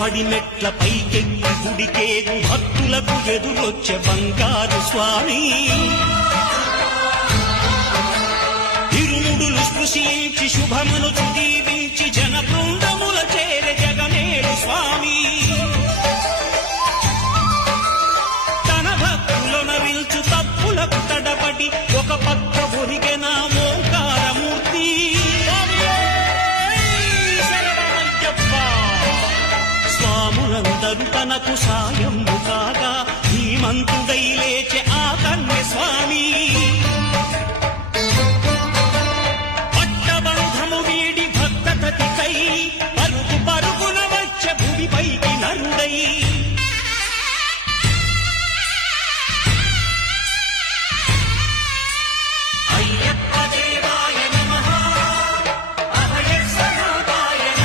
వెండి పడి మెట్ల పైకెక్కి గుడికేగు భక్తులకు ఎదురొచ్చే బంగారు స్వామి. తిరుముడులు స్పృశించి శుభమును దీవించి జన బృందముల చేరే జగనేడు స్వామి. తన భక్తులను విల్చు తప్పులకు తడబడి ఒక పక్క తరుటనకు సాయము కాగా ధీమంతుడై లేచె ఆ కన్య స్వామి. పట్టబంధము వీడి భక్త కై